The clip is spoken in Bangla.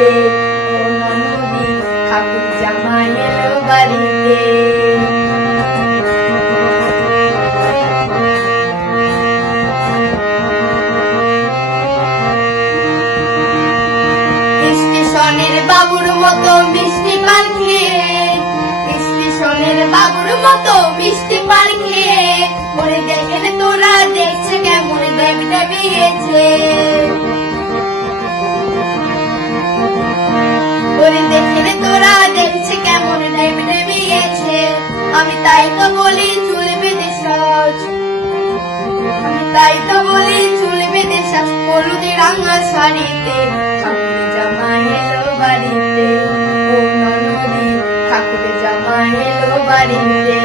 বাড়িতে, ও ননদী ঠাকুর জামাই এলো বাড়িতে। স্টেশনের বাবুর মতো মিষ্টি পান খেয়ে, স্টেশনের বাবুর মতো মিষ্টি পান খেয়ে, ওরে দেখেন তোরা দেখছে কেমন দেব দেবিয়েছে, ওরে দেখেন তোরা দেখছে কেমন দেব দেবিয়েছে। আমি তাই তো বলি চুল বেঁধে সাজ, আমি তাই তো বলি চুল বেঁধে সাজ, হলুদে রাঙা শাড়িতে ঠাকুর জামাই এলো বাড়িতে, ও ননদী ঠাকুর জামাই এলো বাড়িতে।